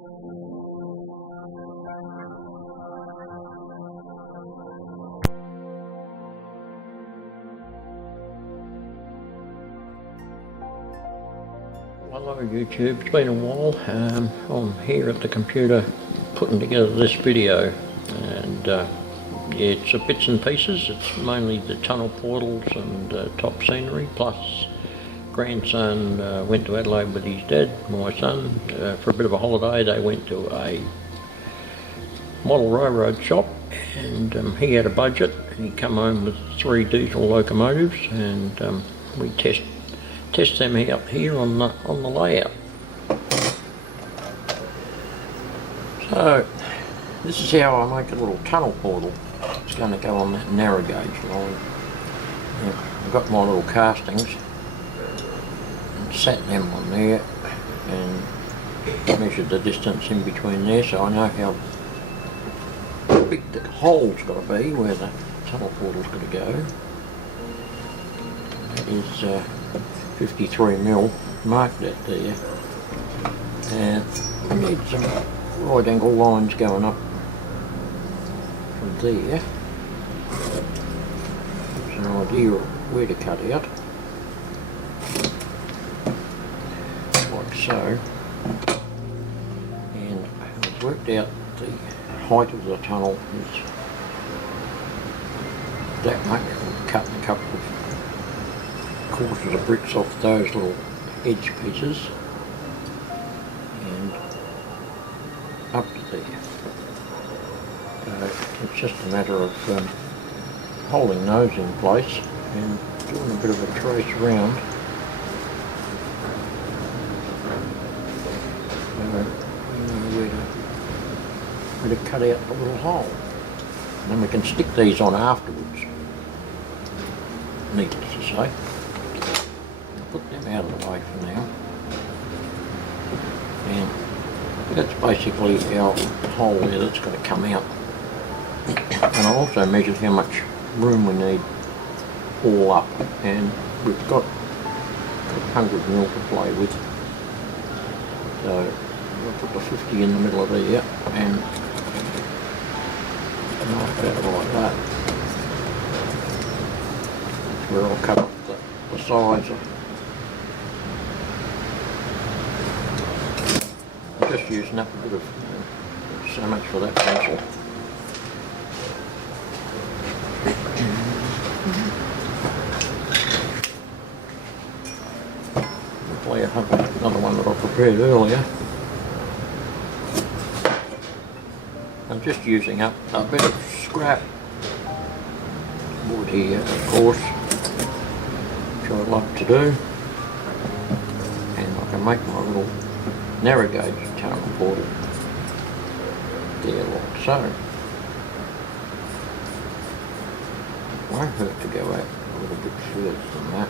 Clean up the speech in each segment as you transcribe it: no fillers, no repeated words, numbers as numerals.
Hello YouTube, it's been a while. I'm here at the computer putting together this video, and yeah, it's a bits and pieces. It's mainly the tunnel portals and top scenery, plus grandson went to Adelaide with his dad, my son, for a bit of a holiday. They went to a model railroad shop, and he had a budget, and he come home with 3 diesel locomotives, and we test them out here on the layout. So this is how I make a little tunnel portal. It's going to go on that narrow gauge line. I've got my little castings and sat them on there and measured the distance in between there, so I know how big the hole's got to be where the tunnel portal's got to go. That is 53mm, marked that there, and we need some right angle lines going up from there. There's an idea of where to cut out, like so, and I've worked out the height of the tunnel is that much. We've cut a couple of quarters of bricks off those little edge pieces and up to there. It's just a matter of holding those in place and doing a bit of a trace around. Where to cut out the little hole. And then we can stick these on afterwards, needless to say. Put them out of the way for now, and that's basically our hole there that's going to come out. And I also measured how much room we need all up, and we've got 100mm to play with, so I'll put the 50 in the middle of there and mark that like that. That's where I'll cut off the sides of. Just using up a bit of, so much for that pencil. Hopefully I have another one that I prepared earlier. I'm just using up a bit of scrap wood here, of course, which I love to do, and I can make my little narrow gauge tunnel portal there like so. It won't hurt to go out a little bit further than that.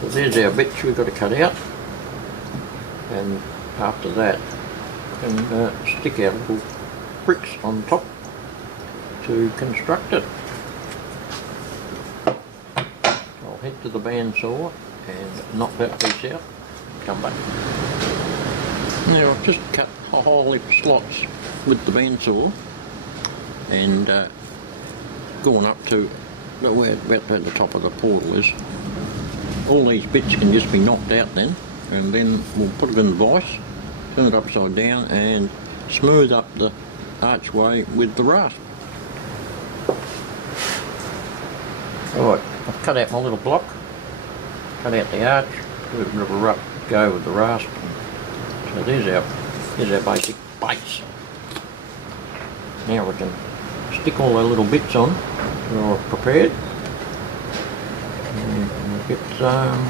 So there's our bits we've got to cut out, and after that we can stick our little bricks on top to construct it. So I'll head to the bandsaw and knock that piece out and come back. Now I've just cut hole lip slots with the bandsaw and gone up to where about the top of the portal is. All these bits can just be knocked out then, and then we'll put it in the vise, turn it upside down and smooth up the archway with the rasp. Alright, I've cut out my little block, cut out the arch, give it a bit of a rough go with the rasp. So there's our basic base. Now we can stick all our little bits on that I've prepared, and we'll get some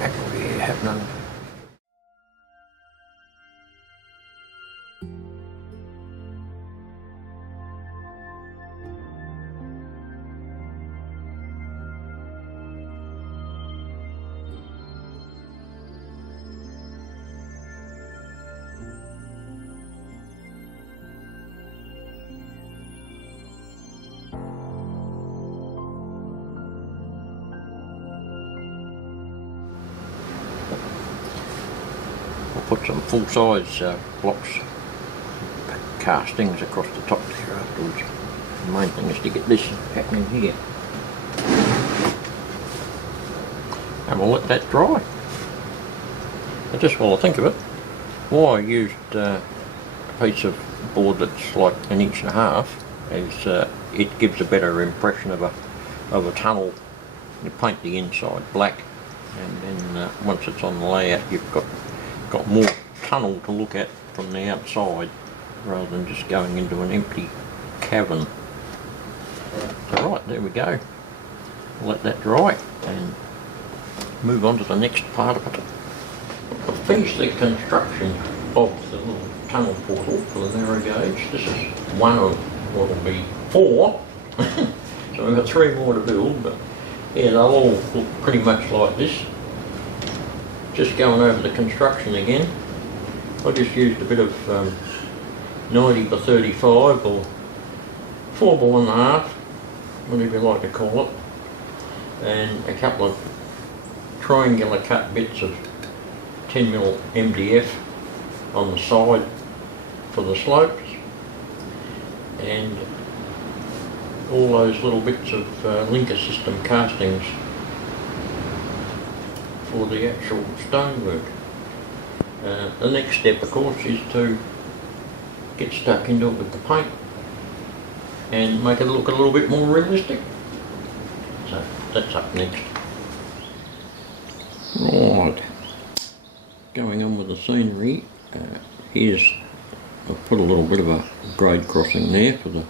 activity happening. put some full-size blocks, castings across the top there afterwards. The main thing is to get this happening here. And we'll let that dry. But just while I think of it, why I used a piece of board that's like 1.5 inches is it gives a better impression of a tunnel. You paint the inside black, and then once it's on the layout, you've got more tunnel to look at from the outside rather than just going into an empty cavern. So right, there we go. We'll let that dry and move on to the next part of it. I've finished the construction of the little tunnel portal for the narrow gauge. This is one of what will be 4. So we've got 3 more to build, but yeah, they'll all look pretty much like this. Just going over the construction again. I just used a bit of 90 by 35 or 4x1.5, whatever you like to call it, and a couple of triangular cut bits of 10mm MDF on the side for the slopes, and all those little bits of linker system castings for the actual stonework. The next step, of course, is to get stuck into it with the paint and make it look a little bit more realistic. So that's up next. Right, going on with the scenery, I've put a little bit of a grade crossing there for the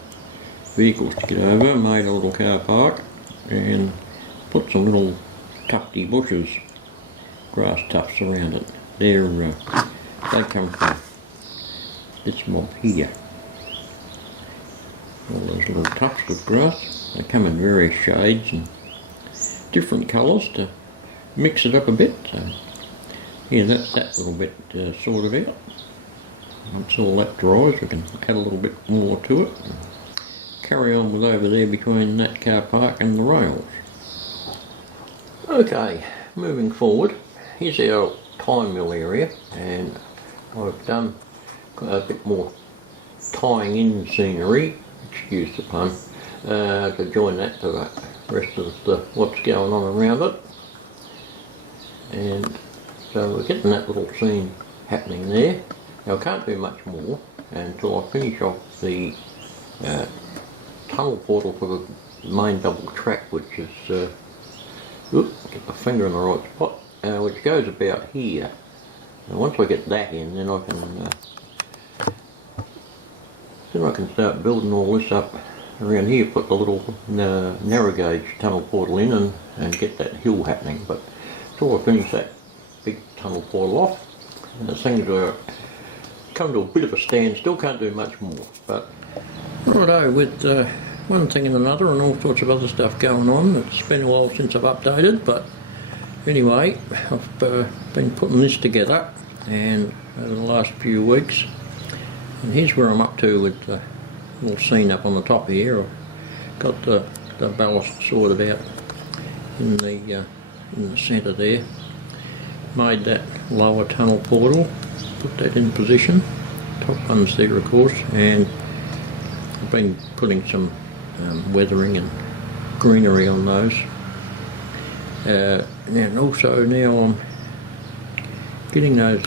vehicles to get over, made a little car park and put some little tufty bushes, grass tufts around it. They come from this mob here. All those little tufts of grass, they come in various shades and different colours to mix it up a bit. So yeah, that's that little bit sorted out. Once all that dries, we can add a little bit more to it and carry on with over there between that car park and the rails. Okay, moving forward, here's our time mill area, and I've done a bit more tying in scenery, excuse the pun, to join that to the rest of what's going on around it. And so we're getting that little scene happening there. Now I can't do much more until I finish off the tunnel portal for the main double track, which is, get my finger in the right spot, which goes about here. Now once I get that in, then I can start building all this up around here, put the little narrow gauge tunnel portal in and get that hill happening. But until I finish that big tunnel portal off, things are come to a bit of a standstill, can't do much more. But righto, with one thing and another and all sorts of other stuff going on, it's been a while since I've updated, but anyway, I've been putting this together and over the last few weeks, and here's where I'm up to with the little scene up on the top here. I've got the ballast sorted out in the centre there, made that lower tunnel portal, put that in position, top one's there of course, and I've been putting some weathering and greenery on those. And also now I'm getting those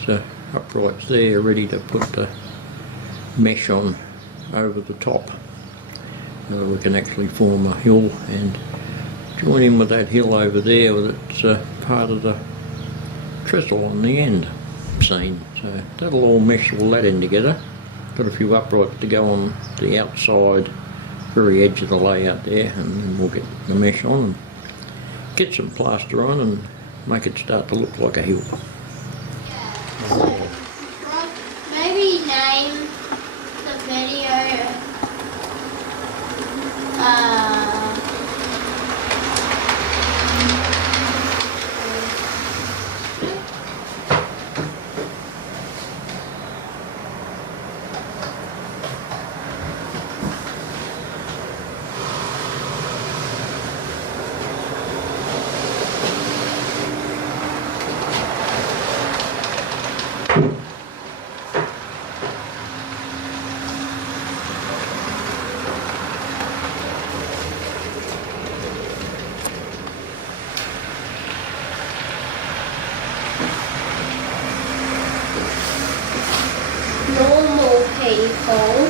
uprights there ready to put the mesh on over the top. We can actually form a hill and join in with that hill over there with its part of the trestle on the end scene. So that'll all mesh all that in together. Got a few uprights to go on the outside, very edge of the layout there, and then we'll get the mesh on and get some plaster on and make it start to look like a hill. Maybe name the video be called